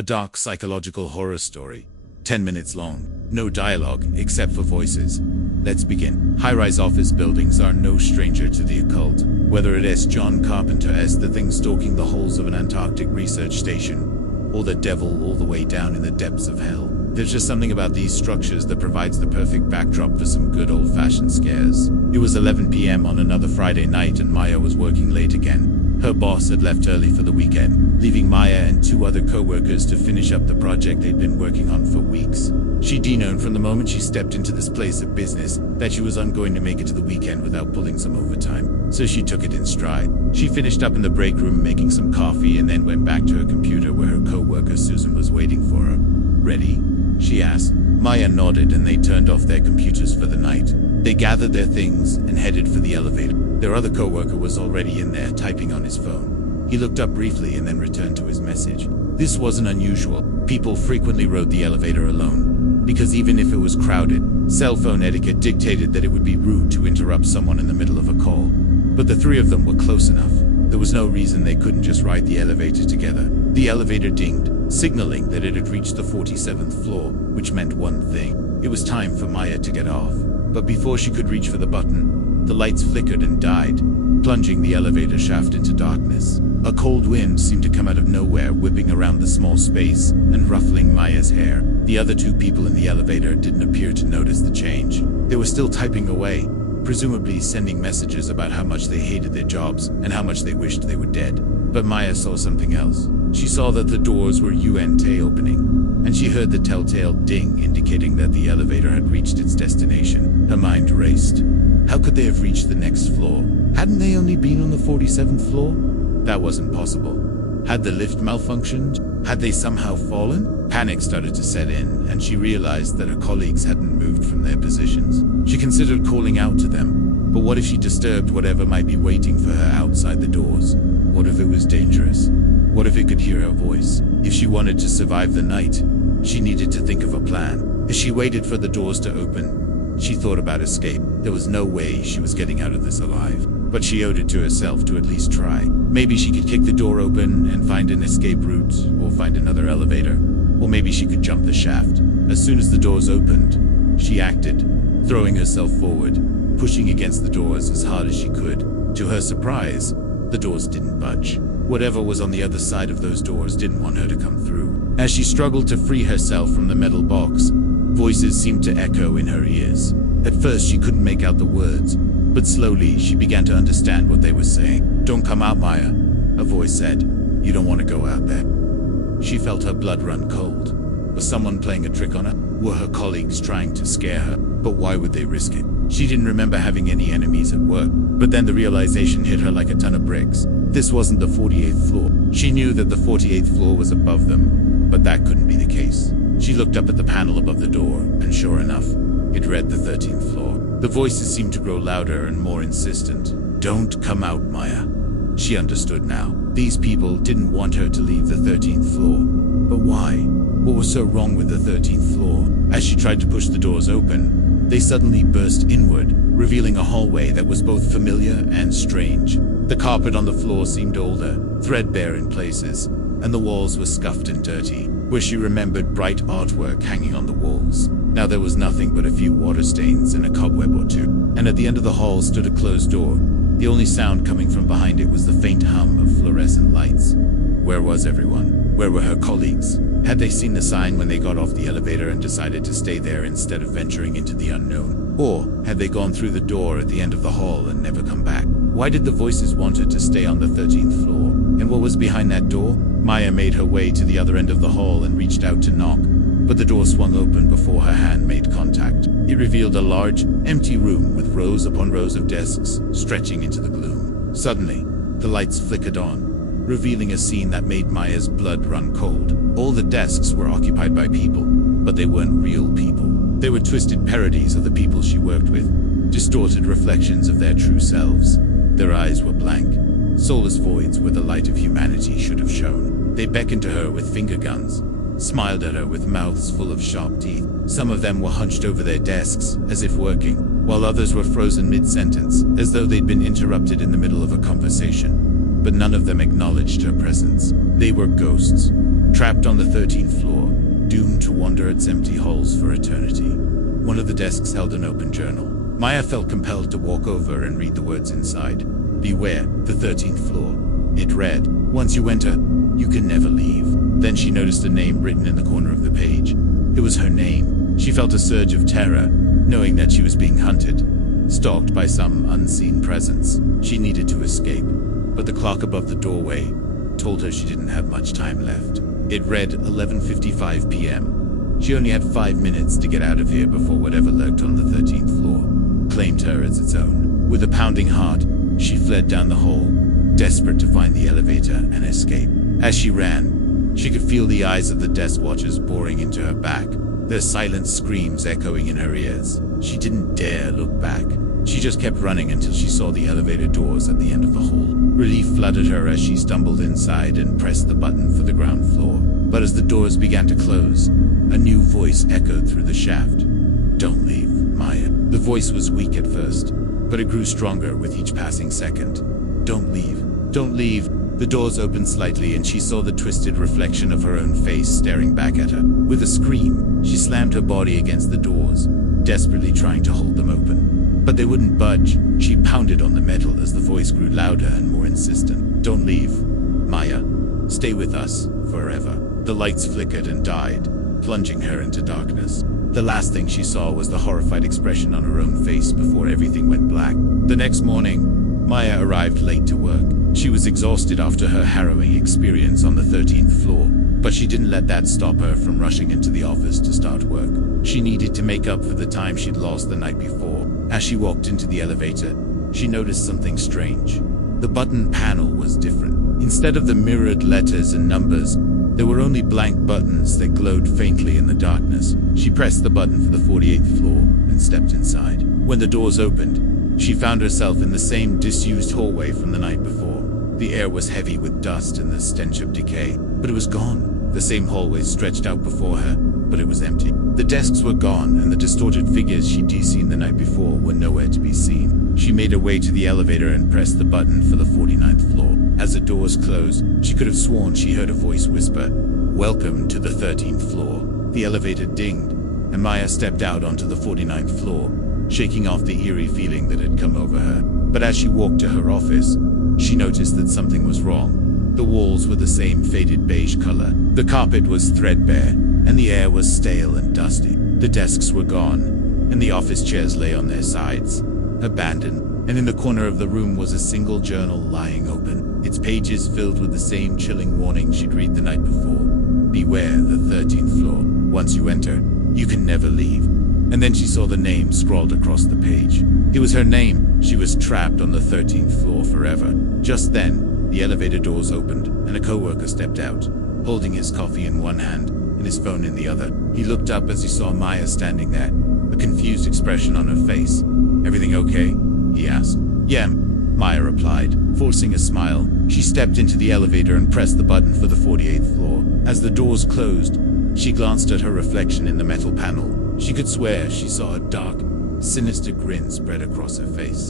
A dark psychological horror story. 10 minutes long. No dialogue, except for voices. Let's begin. High-rise office buildings are no stranger to the occult. Whether it is John Carpenter's The Thing stalking the holes of an Antarctic research station, or the devil all the way down in the depths of hell. There's just something about these structures that provides the perfect backdrop for some good old-fashioned scares. It was 11 p.m. on another Friday night and Maya was working late again. Her boss had left early for the weekend, leaving Maya and two other co-workers to finish up the project they'd been working on for weeks. She'd known from the moment she stepped into this place of business that she was going to make it to the weekend without pulling some overtime, so she took it in stride. She finished up in the break room making some coffee and then went back to her computer where her co-worker Susan was waiting for her. "Ready?" she asked. Maya nodded and they turned off their computers for the night. They gathered their things and headed for the elevator. Their other co-worker was already in there, typing on his phone. He looked up briefly and then returned to his message. This wasn't unusual. People frequently rode the elevator alone, because even if it was crowded, cell phone etiquette dictated that it would be rude to interrupt someone in the middle of a call. But the three of them were close enough. There was no reason they couldn't just ride the elevator together. The elevator dinged, signaling that it had reached the 47th floor, which meant one thing. It was time for Maya to get off. But before she could reach for the button, the lights flickered and died, plunging the elevator shaft into darkness. A cold wind seemed to come out of nowhere, whipping around the small space and ruffling Maya's hair. The other two people in the elevator didn't appear to notice the change. They were still typing away, presumably sending messages about how much they hated their jobs and how much they wished they were dead. But Maya saw something else. She saw that the doors were opening, and she heard the telltale ding indicating that the elevator had reached its destination. Her mind raced. How could they have reached the next floor? Hadn't they only been on the 47th floor? That wasn't possible. Had the lift malfunctioned? Had they somehow fallen? Panic started to set in, and she realized that her colleagues hadn't moved from their positions. She considered calling out to them, but what if she disturbed whatever might be waiting for her outside the doors? What if it was dangerous? What if it could hear her voice? If she wanted to survive the night, she needed to think of a plan. As she waited for the doors to open, she thought about escape. There was no way she was getting out of this alive, but she owed it to herself to at least try. Maybe she could kick the door open and find an escape route, or find another elevator, or maybe she could jump the shaft. As soon as the doors opened, she acted, throwing herself forward, pushing against the doors as hard as she could. To her surprise, the doors didn't budge. Whatever was on the other side of those doors didn't want her to come through. As she struggled to free herself from the metal box, voices seemed to echo in her ears. At first she couldn't make out the words, but slowly she began to understand what they were saying. "Don't come out, Maya," a voice said. "You don't want to go out there." She felt her blood run cold. Was someone playing a trick on her? Were her colleagues trying to scare her? But why would they risk it? She didn't remember having any enemies at work, but then the realization hit her like a ton of bricks. This wasn't the 48th floor. She knew that the 48th floor was above them, but that couldn't be the case. She looked up at the panel above the door, and sure enough, it read the 13th floor. The voices seemed to grow louder and more insistent. "Don't come out, Maya." She understood now. These people didn't want her to leave the 13th floor. But why? What was so wrong with the 13th floor? As she tried to push the doors open, they suddenly burst inward, revealing a hallway that was both familiar and strange. The carpet on the floor seemed older, threadbare in places, and the walls were scuffed and dirty, where she remembered bright artwork hanging on the walls. Now there was nothing but a few water stains and a cobweb or two. And at the end of the hall stood a closed door. The only sound coming from behind it was the faint hum of fluorescent lights. Where was everyone? Where were her colleagues? Had they seen the sign when they got off the elevator and decided to stay there instead of venturing into the unknown? Or had they gone through the door at the end of the hall and never come back? Why did the voices want her to stay on the 13th floor? And what was behind that door? Maya made her way to the other end of the hall and reached out to knock, but the door swung open before her hand made contact. It revealed a large, empty room with rows upon rows of desks stretching into the gloom. Suddenly, the lights flickered on, revealing a scene that made Maya's blood run cold. All the desks were occupied by people, but they weren't real people. They were twisted parodies of the people she worked with, distorted reflections of their true selves. Their eyes were blank, soulless voids where the light of humanity should have shone. They beckoned to her with finger guns, smiled at her with mouths full of sharp teeth. Some of them were hunched over their desks, as if working, while others were frozen mid-sentence, as though they'd been interrupted in the middle of a conversation. But none of them acknowledged her presence. They were ghosts. trapped on the 13th floor, doomed to wander its empty halls for eternity. One of the desks held an open journal. Maya felt compelled to walk over and read the words inside. "Beware, the 13th floor." It read, "Once you enter, you can never leave." Then she noticed a name written in the corner of the page. It was her name. She felt a surge of terror, knowing that she was being hunted, stalked by some unseen presence. She needed to escape, but the clock above the doorway told her she didn't have much time left. It read 11:55 p.m. She only had 5 minutes to get out of here before whatever lurked on the 13th floor claimed her as its own. With a pounding heart, she fled down the hall, desperate to find the elevator and escape. As she ran, she could feel the eyes of the desk watchers boring into her back, their silent screams echoing in her ears. She didn't dare look back. She just kept running until she saw the elevator doors at the end of the hall. Relief flooded her as she stumbled inside and pressed the button for the ground floor. But as the doors began to close, a new voice echoed through the shaft. "Don't leave, Maya." The voice was weak at first, but it grew stronger with each passing second. "Don't leave. Don't leave." The doors opened slightly and she saw the twisted reflection of her own face staring back at her. With a scream, she slammed her body against the doors, desperately trying to hold them open. But they wouldn't budge. She pounded on the metal as the voice grew louder and more insistent. "Don't leave, Maya. Stay with us forever." The lights flickered and died, plunging her into darkness. The last thing she saw was the horrified expression on her own face before everything went black. The next morning, Maya arrived late to work. She was exhausted after her harrowing experience on the 13th floor, but she didn't let that stop her from rushing into the office to start work. She needed to make up for the time she'd lost the night before. As she walked into the elevator, she noticed something strange. The button panel was different. Instead of the mirrored letters and numbers, there were only blank buttons that glowed faintly in the darkness. She pressed the button for the 48th floor and stepped inside. When the doors opened, she found herself in the same disused hallway from the night before. The air was heavy with dust and the stench of decay, but it was gone. The same hallway stretched out before her, but it was empty. The desks were gone, and the distorted figures she'd seen the night before were nowhere to be seen. She made her way to the elevator and pressed the button for the 49th floor. As the doors closed, she could have sworn she heard a voice whisper, "Welcome to the 13th floor." The elevator dinged, and Maya stepped out onto the 49th floor, shaking off the eerie feeling that had come over her. But as she walked to her office, she noticed that something was wrong. The walls were the same faded beige color. The carpet was threadbare, and the air was stale and dusty. The desks were gone, and the office chairs lay on their sides, abandoned. And in the corner of the room was a single journal lying open, its pages filled with the same chilling warning she'd read the night before. "Beware the 13th floor. Once you enter, you can never leave." And then she saw the name scrawled across the page. It was her name. She was trapped on the 13th floor forever. Just then, the elevator doors opened, and a coworker stepped out, holding his coffee in one hand and his phone in the other. He looked up as he saw Maya standing there, a confused expression on her face. "Everything okay?" he asked. "Yeah," Maya replied, forcing a smile. She stepped into the elevator and pressed the button for the 48th floor. As the doors closed, she glanced at her reflection in the metal panel. She could swear she saw a dark, sinister grin spread across her face.